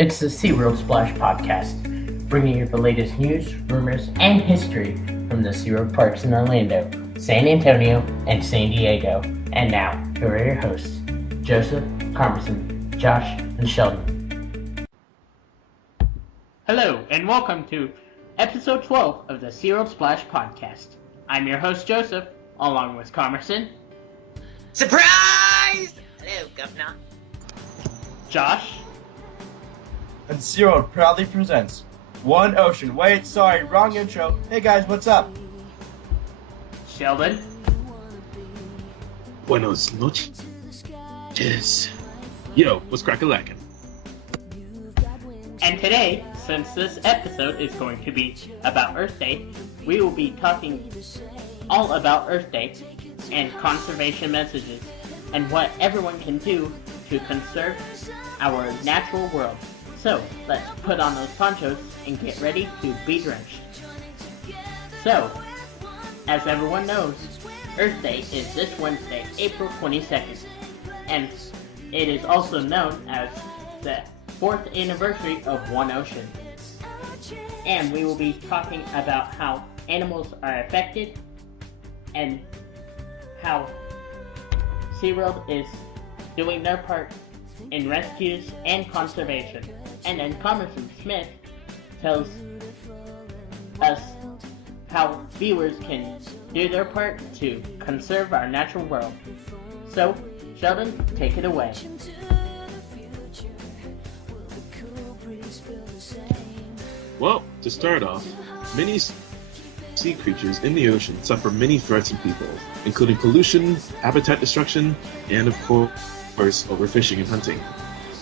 It's the SeaWorld Splash Podcast, bringing you the latest news, rumors, and history from the SeaWorld parks in Orlando, San Antonio, and San Diego. And now, here are your hosts, Joseph, Commerson, Josh, and Sheldon. Hello, and welcome to episode 12 of the SeaWorld Splash Podcast. I'm your host, Joseph, along with Commerson. Surprise! Hello, Governor. Josh. And SeaWorld proudly presents One Ocean. Wait, sorry, wrong intro. Hey guys, what's up? Sheldon. Buenos noches. Yo, what's crack-a-lackin'? And today, since this episode is going to be about Earth Day, we will be talking all about Earth Day and conservation messages and what everyone can do to conserve our natural world. So, let's put on those ponchos and get ready to be drenched. So, as everyone knows, Earth Day is this Wednesday, April 22nd, and it is also known as the 4th anniversary of One Ocean. And we will be talking about how animals are affected and how SeaWorld is doing their part in rescues and conservation. And then Commerson Smith tells us how viewers can do their part to conserve our natural world. So, Sheldon, take it away. Well, to start off, many sea creatures in the ocean suffer many threats from people, including pollution, habitat destruction, and of course, overfishing and hunting.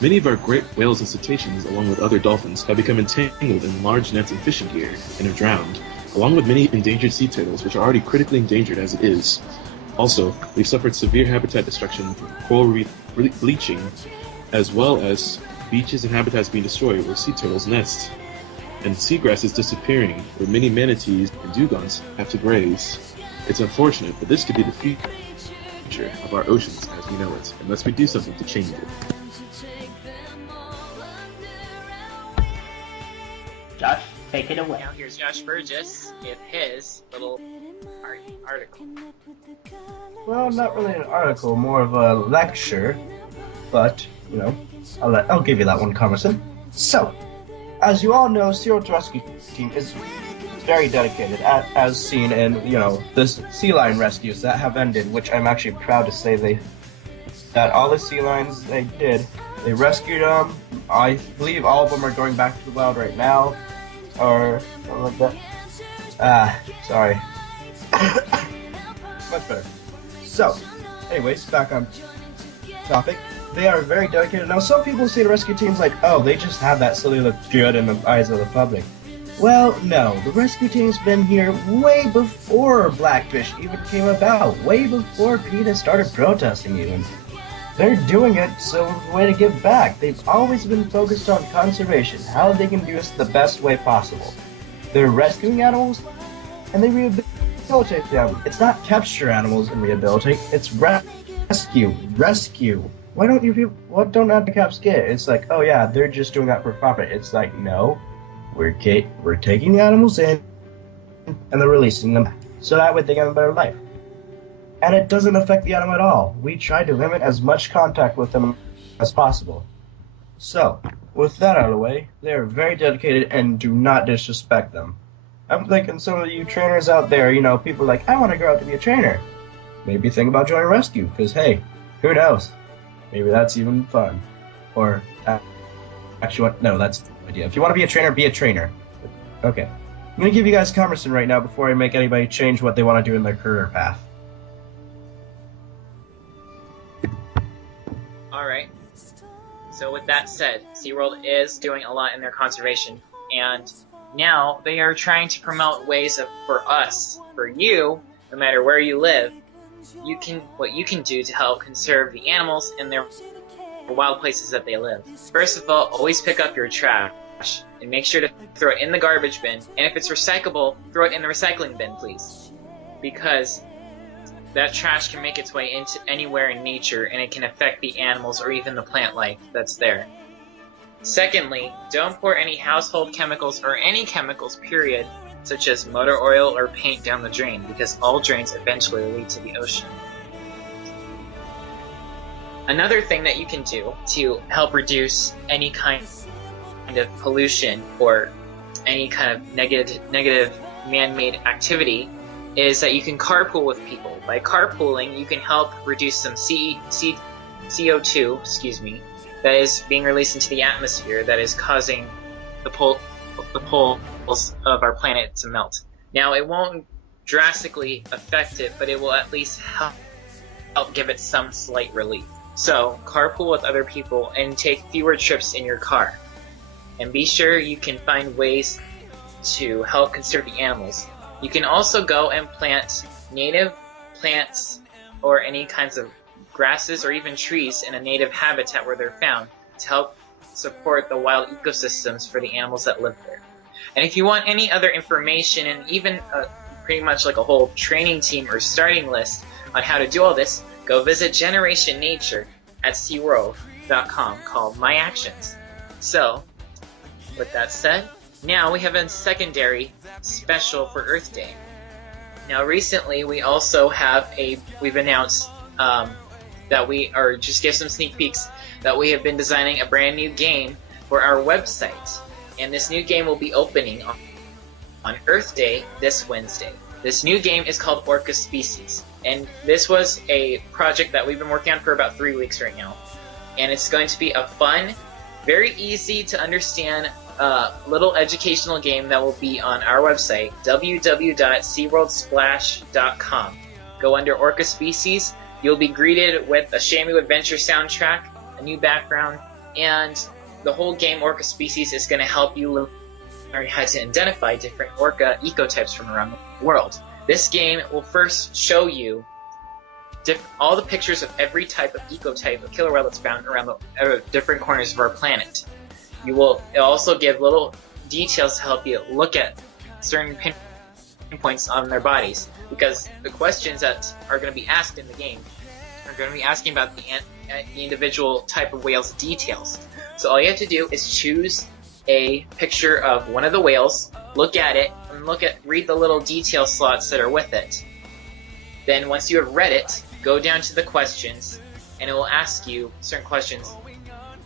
Many of our great whales and cetaceans, along with other dolphins, have become entangled in large nets and fishing gear and have drowned, along with many endangered sea turtles, which are already critically endangered as it is. Also, we've suffered severe habitat destruction from coral reef bleaching, as well as beaches and habitats being destroyed where sea turtles nest, and seagrass is disappearing where many manatees and dugongs have to graze. It's unfortunate, but this could be the future of our oceans as we know it, unless we do something to change it. Josh, take it away. Now here's Josh Burgess with his little article. Well, not really an article, more of a lecture, but, I'll give you that one, Commerson. So, as you all know, SeaWorld's rescue team is very dedicated, as seen in, the sea lion rescues that have ended, which I'm actually proud to say that all the sea lions they did, they rescued them. I believe all of them are going back to the wild right now, or something like that. Sorry. Much better. So, anyways, back on topic. They are very dedicated. Now, some people say the rescue team's like, oh, they just have that so they look good in the eyes of the public. Well, no. The rescue team's been here way before Blackfish even came about. Way before PETA started protesting even. They're doing it so it's a way to give back. They've always been focused on conservation, how they can do this the best way possible. They're rescuing animals, and they rehabilitate them. It's not capture animals and rehabilitate, it's rescue. Rescue. Why don't you people, what don't handicaps get? It's like, oh yeah, they're just doing that for profit. It's like, no, we're taking the animals in, and they're releasing them, so that way they get a better life. And it doesn't affect the animal at all. We try to limit as much contact with them as possible. So, with that out of the way, they are very dedicated and do not disrespect them. I'm thinking some of you trainers out there, people like, I want to grow up to be a trainer. Maybe think about joining rescue, because hey, who knows? Maybe that's even fun. Or, actually, no, that's the idea. If you want to be a trainer, be a trainer. Okay. I'm going to give you guys Commerson right now before I make anybody change what they want to do in their career path. Alright. So with that said, SeaWorld is doing a lot in their conservation, and now they are trying to promote ways for us, for you, no matter where you live, what you can do to help conserve the animals in their wild places that they live. First of all, always pick up your trash, and make sure to throw it in the garbage bin, and if it's recyclable, throw it in the recycling bin, please. Because that trash can make its way into anywhere in nature, and it can affect the animals or even the plant life that's there. Secondly, don't pour any household chemicals or any chemicals, period, such as motor oil or paint down the drain, because all drains eventually lead to the ocean. Another thing that you can do to help reduce any kind of pollution or any kind of negative man-made activity is that you can carpool with people. By carpooling, you can help reduce some CO2, that is being released into the atmosphere that is causing the poles of our planet to melt. Now, it won't drastically affect it, but it will at least help give it some slight relief. So, carpool with other people and take fewer trips in your car. And be sure you can find ways to help conserve the animals. You can also go and plant native plants or any kinds of grasses or even trees in a native habitat where they're found to help support the wild ecosystems for the animals that live there. And if you want any other information and even pretty much like a whole training team or starting list on how to do all this, go visit Generation Nature at SeaWorld.com called My Actions. So, with that said, now we have a secondary special for Earth Day. Now recently we also we've announced that just give some sneak peeks, that we have been designing a brand new game for our website. And this new game will be opening on Earth Day this Wednesday. This new game is called Orca Species. And this was a project that we've been working on for about 3 weeks right now. And it's going to be a fun, very easy to understand little educational game that will be on our website, www.SeaWorldSplash.com. Go under Orca Species. You'll be greeted with a Shamu Adventure soundtrack, a new background, and the whole game Orca Species is going to help you learn how to identify different orca ecotypes from around the world. This game will first show you all the pictures of every type of ecotype of killer whale that's found around the different corners of our planet. It'll also give little details to help you look at certain pinpoints on their bodies, because the questions that are going to be asked in the game are going to be asking about the individual type of whale's details. So all you have to do is choose a picture of one of the whales, look at it, and read the little detail slots that are with it. Then once you have read it, go down to the questions, and it will ask you certain questions.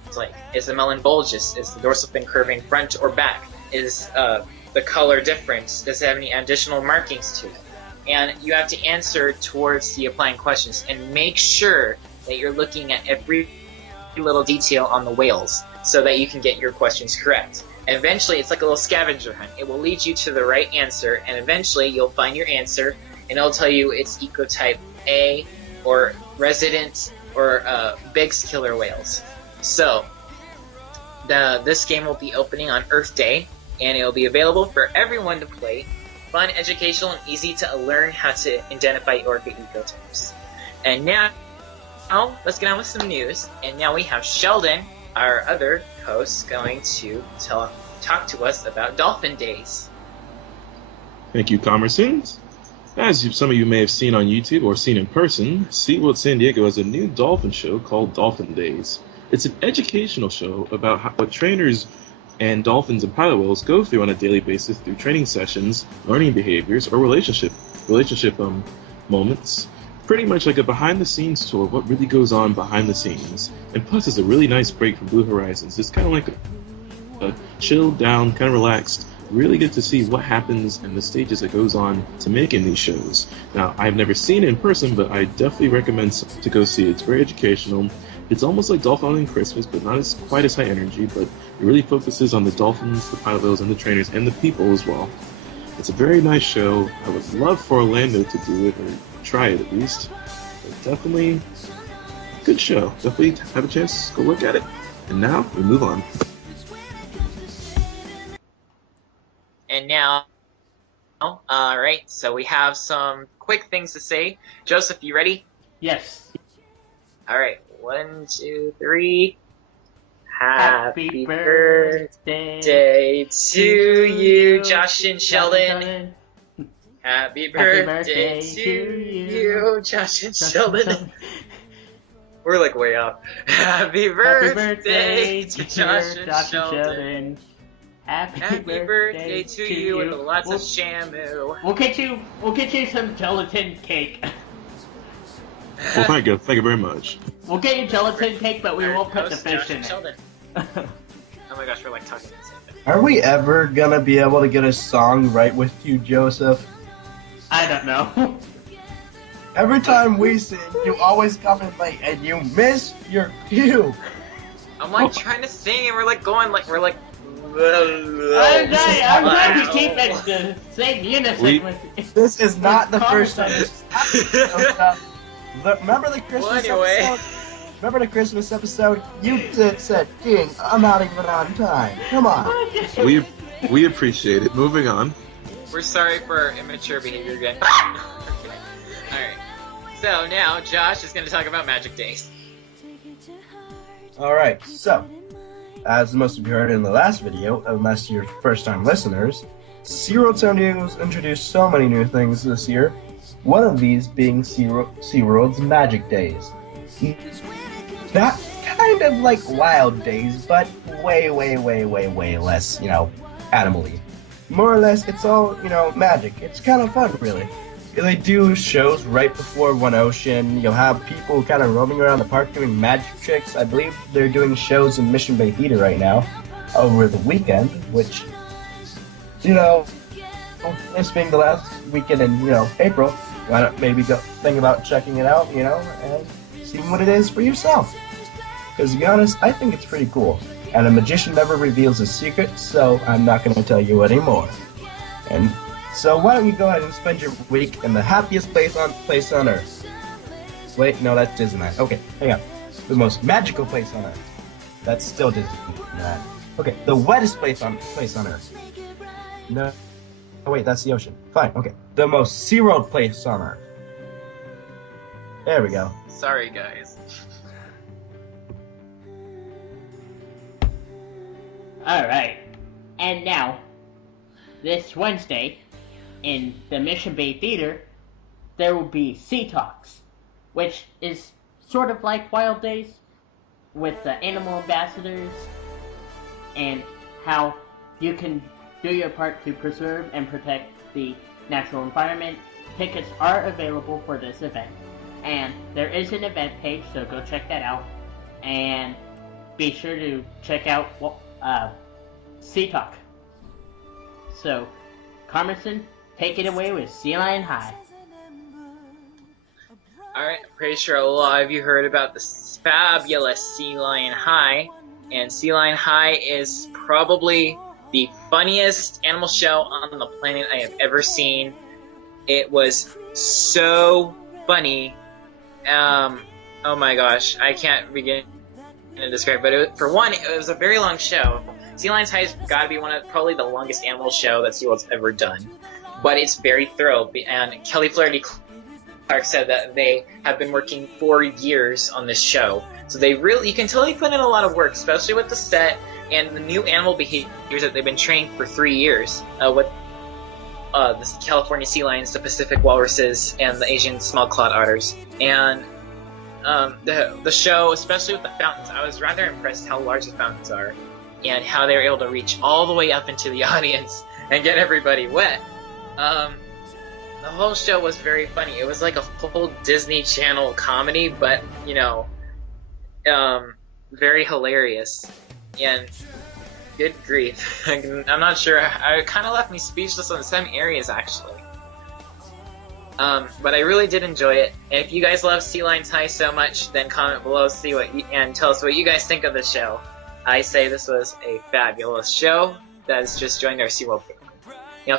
It's like, is the melon bulbous? Is the dorsal fin curving front or back? Is the color different? Does it have any additional markings to it? And you have to answer towards the applying questions, and make sure that you're looking at every little detail on the whales so that you can get your questions correct. And eventually, it's like a little scavenger hunt. It will lead you to the right answer, and eventually you'll find your answer, and it'll tell you it's ecotype A, or resident, or big killer whales. So, this game will be opening on Earth Day, and it will be available for everyone to play. Fun, educational, and easy to learn how to identify orca ecotypes. And now, let's get on with some news. And now we have Sheldon, our other host, going to talk to us about Dolphin Days. Thank you, Commerson. As some of you may have seen on YouTube or seen in person, SeaWorld San Diego has a new dolphin show called Dolphin Days. It's an educational show about what trainers and dolphins and pilot whales go through on a daily basis through training sessions, learning behaviors, or relationship moments. Pretty much like a behind-the-scenes tour of what really goes on behind the scenes. And plus, it's a really nice break from Blue Horizons. It's kind of like a chilled down, kind of relaxed. Really get to see what happens and the stages that goes on to making these shows. Now, I've never seen it in person, but I definitely recommend to go see it. It's very educational. It's almost like Dolphin Island Christmas, but not quite as high energy, but it really focuses on the dolphins, the pilot whales, and the trainers, and the people as well. It's a very nice show. I would love for Orlando to do it, or try it at least. But definitely a good show. Definitely have a chance to go look at it. And now, we move on. And now, alright, so we have some quick things to say. Joseph, you ready? Yes. Alright, 1, 2, 3. Happy birthday to you, Josh and Sheldon. Happy birthday to you, Josh and Sheldon. We're like way off. Happy birthday to Josh and Sheldon. Happy birthday to you and lots of shamu. We'll get you some gelatin cake. Well, thank you very much. We'll get you gelatin cake, but we won't put the fish Josh in and it. Sheldon. Oh my gosh, we're like talking the same thing. Are we ever gonna be able to get a song right with you, Joseph? I don't know. Every time we sing, you always come in late and you miss your cue. I'm like trying to sing and we're like going like we're like. I'm trying to keep it the same unison with you. This is not the first time. Remember the Christmas episode? Remember the Christmas episode? You said, "King, I'm not even on time." Come on. We appreciate it. Moving on. We're sorry for our immature behavior again. Alright. So now Josh is going to talk about Magic Days. Alright, so, as most of you heard in the last video, unless you're first-time listeners, SeaWorld San Diego's introduced so many new things this year, one of these being SeaWorld's Magic Days. Not kind of like Wild Days, but way less, animal-y. More or less, it's all, magic. It's kind of fun, really. They do shows right before One Ocean. You'll have people kind of roaming around the park doing magic tricks. I believe they're doing shows in Mission Bay Theater right now over the weekend, which, this being the last weekend in, April, why not maybe think about checking it out, and seeing what it is for yourself. Because to be honest, I think it's pretty cool. And a magician never reveals his secret, so I'm not going to tell you anymore. And so why don't you go ahead and spend your week in the happiest place on Earth? Wait, no, that's Disneyland. Okay, hang on. The most magical place on Earth. That's still Disneyland. Okay, the wettest place on Earth. No, oh wait, that's the ocean. Fine, okay. The most SeaWorld place on Earth. There we go. Sorry, guys. Alright, and now, this Wednesday, in the Mission Bay Theater, there will be Sea Talks, which is sort of like Wild Days, with the animal ambassadors, and how you can do your part to preserve and protect the natural environment. Tickets are available for this event, and there is an event page, so go check that out, and be sure to check out Sea Talk. So, Commerson, take it away with Sea Lion High. Alright, I'm pretty sure a lot of you heard about this fabulous Sea Lion High, and Sea Lion High is probably the funniest animal show on the planet I have ever seen. It was so funny. Oh my gosh, I can't begin to describe, but for one, it was a very long show. Sea Lions High has got to be probably the longest animal show that SeaWorld's ever done. But it's very thorough, and Kelly Flaherty Clark said that they have been working 4 years on this show. So you can tell they put in a lot of work, especially with the set and the new animal behaviors that they've been trained for 3 years with the California sea lions, the Pacific walruses, and the Asian small-clawed otters. And the show, especially with the fountains, I was rather impressed how large the fountains are and how they were able to reach all the way up into the audience and get everybody wet. The whole show was very funny. It was like a full Disney Channel comedy, but, very hilarious. And good grief. I'm not sure. It kind of left me speechless in some areas, actually. But I really did enjoy it. And if you guys love Sea Lions High so much, then comment below and tell us what you guys think of the show. I say this was a fabulous show that has just joined our SeaWorld family.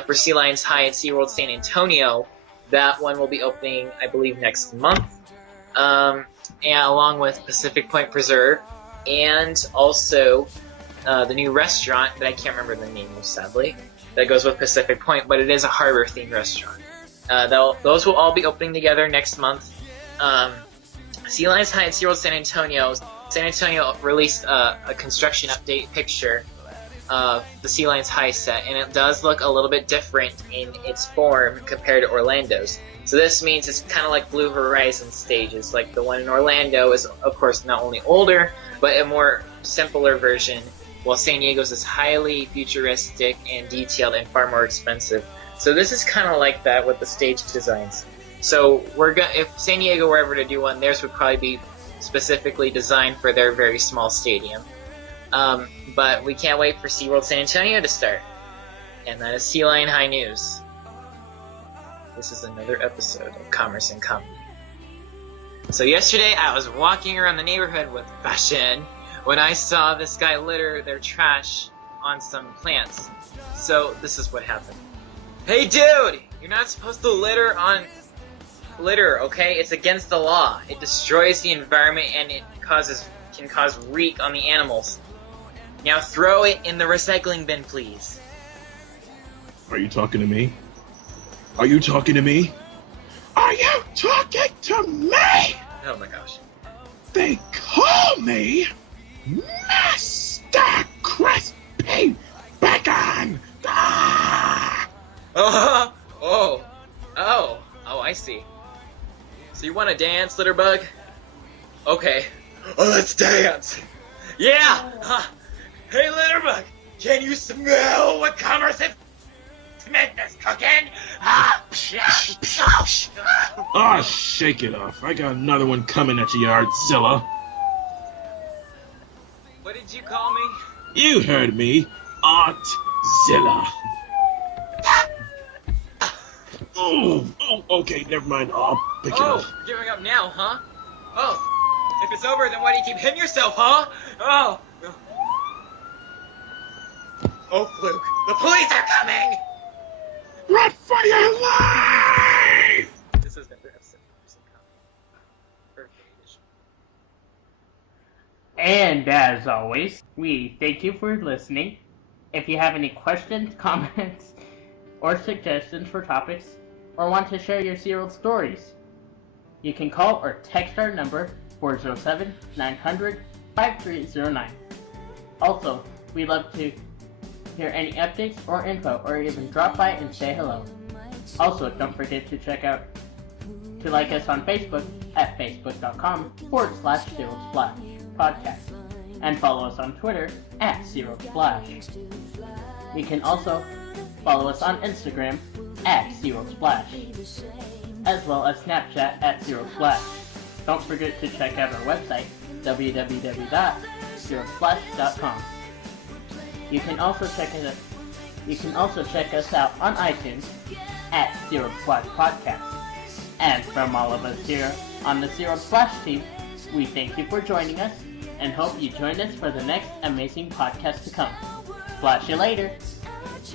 For Sea Lions High at SeaWorld San Antonio, that one will be opening, I believe, next month, and along with Pacific Point Preserve, and also the new restaurant that I can't remember the name of, sadly, that goes with Pacific Point, but it is a harbor-themed restaurant. Those will all be opening together next month. Sea Lions High at SeaWorld San Antonio released a construction update picture of the Sea Lion's high set, and it does look a little bit different in its form compared to Orlando's. So this means it's kind of like Blue Horizon stages. Like the one in Orlando is, of course, not only older, but a more simpler version, while San Diego's is highly futuristic and detailed and far more expensive. So this is kind of like that with the stage designs. So if San Diego were ever to do one, theirs would probably be specifically designed for their very small stadium. But we can't wait for SeaWorld San Antonio to start. And that is Sea Lion High News. This is another episode of Commerson Comedy. So yesterday I was walking around the neighborhood with fashion when I saw this guy litter their trash on some plants. So this is what happened. Hey dude! You're not supposed to litter on litter, okay? It's against the law. It destroys the environment and it can cause reek on the animals. Now throw it in the recycling bin, please. Are you talking to me? Are you talking to me? Are you talking to me? Oh my gosh. They call me Mr. Crispy Bacon! Ah! Oh, I see. So you want to dance, Litterbug? Okay. Oh, let's dance! Yeah! Hey, Litterbug! Can you smell what Commerson Smith is cooking? Ah, shake it off. I got another one coming at you, Artzilla. What did you call me? You heard me. Artzilla. Oh, okay, never mind. I'll pick it up. Oh, giving up now, huh? Oh, if it's over, then why do you keep hitting yourself, huh? Oh. Oh, Fluke, the police are coming! Run for your life! This is another episode of Commerson Comedy Earth Edition. And as always, we thank you for listening. If you have any questions, comments, or suggestions for topics, or want to share your SeaWorld stories, you can call or text our number 407-900-5309. Also, we'd love to hear any updates or info, or even drop by and say hello. Also, don't forget to like us on Facebook at facebook.com/SeaWorld Splash Podcast, and follow us on Twitter at SeaWorld Splash. You can also follow us on Instagram at SeaWorld Splash, as well as Snapchat at SeaWorld Splash. Don't forget to check out our website, www.SeaWorldSplash.com. You can also check us out on iTunes at SeaWorld Splash Podcast. And from all of us here on the SeaWorld Splash team, we thank you for joining us and hope you join us for the next amazing podcast to come. Splash you later. If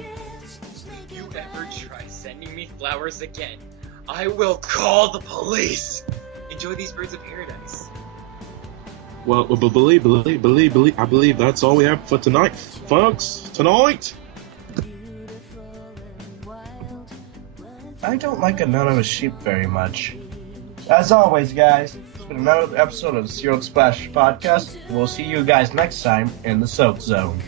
you ever try sending me flowers again, I will call the police. Enjoy these birds of paradise. Well, I believe that's all we have for tonight, folks. Tonight. I don't like anonymous sheep very much. As always, guys, it's been another episode of the SeaWorld Splash Podcast. We'll see you guys next time in the Soap Zone.